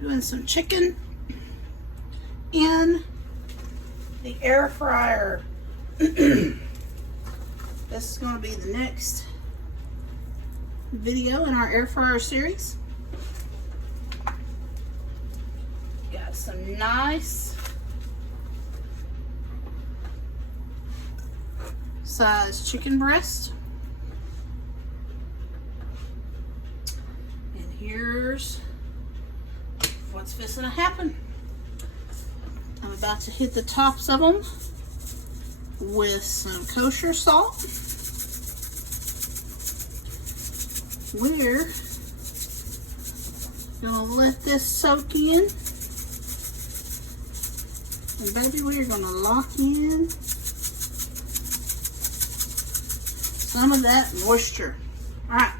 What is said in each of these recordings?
Doing some chicken in the air fryer. This is going to be the next video in our air fryer series. Got some nice size chicken breast. And here's what's fixing to happen. I'm about to hit the tops of them with some kosher salt. We're gonna let this soak in. And baby, we're gonna lock in some of that moisture. All right,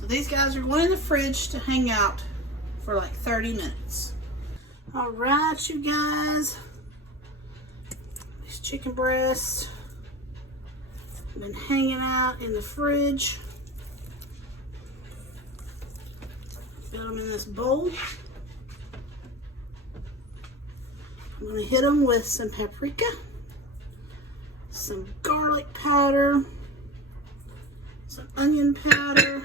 so these guys are going in the fridge to hang out for like 30 minutes. All right, you guys, these chicken breasts have been hanging out in the fridge. Got them in this bowl. I'm gonna hit them with some paprika, some garlic powder, some onion powder.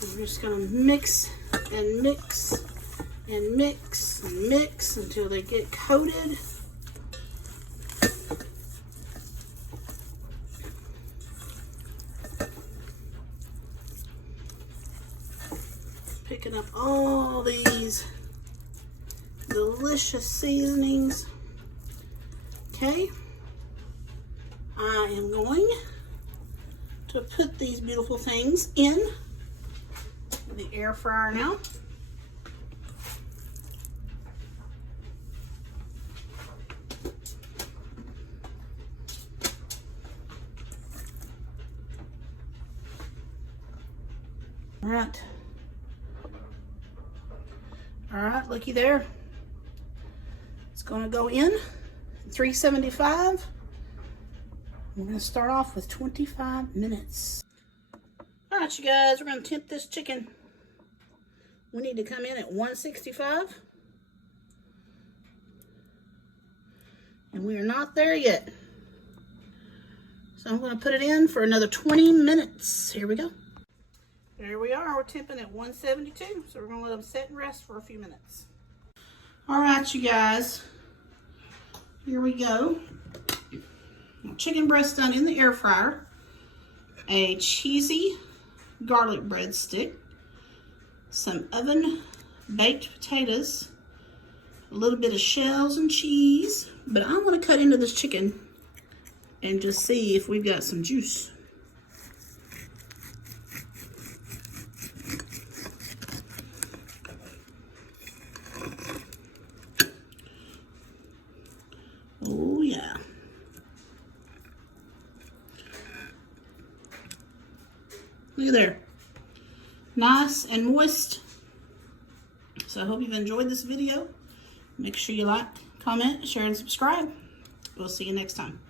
We're just gonna mix and mix and mix and mix until they get coated. Picking up all these delicious seasonings. Okay, I am going to put these beautiful things in the air fryer now. All right, looky there. It's gonna go in 375. We're gonna start off with 25 minutes. All right, you guys, we're gonna temp this chicken. We need to come in at 165. And we are not there yet. So I'm gonna put it in for another 20 minutes. Here we go. There we are, we're temping at 172. So we're gonna let them sit and rest for a few minutes. All right, you guys, here we go. Chicken breast done in the air fryer. A cheesy garlic breadstick. Some oven baked potatoes. A little bit of shells and cheese. But I want to cut into this chicken and just see if we've got some juice. Oh yeah. Look at there. Nice and moist. So I hope you've enjoyed this video. Make sure you like, comment, share, and subscribe. We'll see you next time.